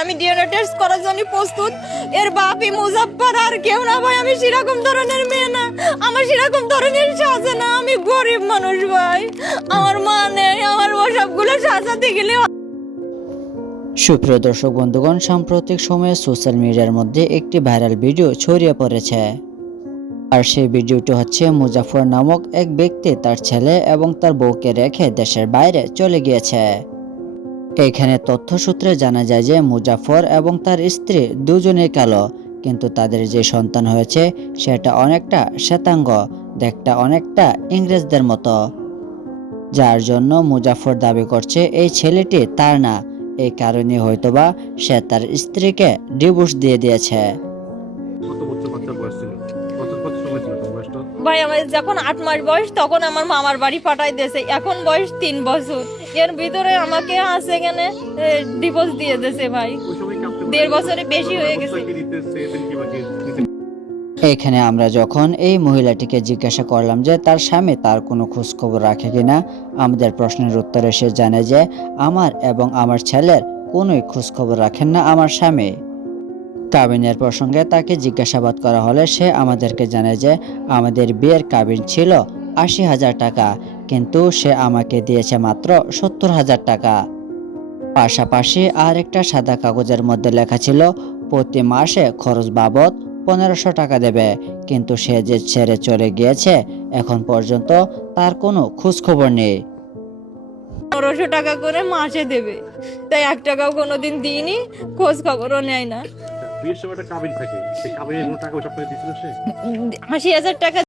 আমি ডিএনএ করার জন্য প্রস্তুত। এর বাপি মুজাফফর আর কেউ না ভাই, আমি সেরকম ধরনের মেয়ে না। আমার সেরকম ধরনের সাজে না, আমি গরিব মানুষ ভাই। আমার মা নেই, আমার ওসবগুলো সাজাতে গেলে সুপ্রিয় দর্শক বন্ধুগণ, সাম্প্রতিক সময়ে সোশ্যাল মিডিয়ার মধ্যে একটি ভাইরাল ভিডিও ছড়িয়ে পড়েছে। আর সেই ভিডিওটি হচ্ছে মুজাফর নামক এক ব্যক্তি তার ছেলে এবং তার বউকে রেখে দেশের বাইরে চলে গিয়েছে। এখানে তথ্যসূত্রে জানা যায় যে মুজাফর এবং তার স্ত্রী দুজনেই কালো, কিন্তু তাদের যে সন্তান হয়েছে, সেটা অনেকটা শ্বেতাঙ্গ দেখটা অনেকটা ইংরেজদের মতো। যার জন্য মুজাফর দাবি করছে, এই ছেলেটি তার না। এই কারণে হয়তোবা সে তার স্ত্রীকে ডিভোর্স দিয়ে দিয়েছে। বছর বয়স ছিল? কত কত সময় ছিল তোর বয়সটা? ভাই আমার যখন আট মাস বয়স তখন আমার মামার বাড়ি পাঠাই দিয়েছে। এখন বয়স তিন বছর। এর ভিতরে আমাকে আছে এখানে ডিভোর্স দিয়ে দিয়েছে ভাই। দেড় বছরে বেশি হয়ে গেছে। এখানে আমরা যখন এই মহিলাটিকে জিজ্ঞাসা করলাম যে তার স্বামী তার কোনো খোঁজ খবর রাখে কিনা আমাদের প্রশ্নের উত্তরে সে জানে যে আমার এবং আমার ছেলের কোনোই খোঁজ খবর রাখেন না আমার স্বামী। কাবিনের প্রসঙ্গে তাকে জিজ্ঞাসাবাদ করা হলে সে আমাদেরকে জানায় যে আমাদের বিয়ের কাবিন ছিল আশি হাজার টাকা, কিন্তু সে আমাকে দিয়েছে মাত্র সত্তর হাজার টাকা। পাশাপাশি আর একটা সাদা কাগজের মধ্যে লেখা ছিল, প্রতি মাসে খরচ বাবদ পনেরোশো টাকা দেবে, কিন্তু সে যে ছেড়ে চলে গিয়েছে, এখন পর্যন্ত তার কোনো খোঁজ খবর নেই। পনেরোশো টাকা করে মাসে দেবে, তাই এক টাকাও কোনোদিন দিইনি খোঁজ খবরও নেয় না। বিয়ের সময় একটা কাবিন থাকে। সেই কাবিনের টাকা ওই আপনাকে দিয়েছিল সে? আশি হাজার টাকা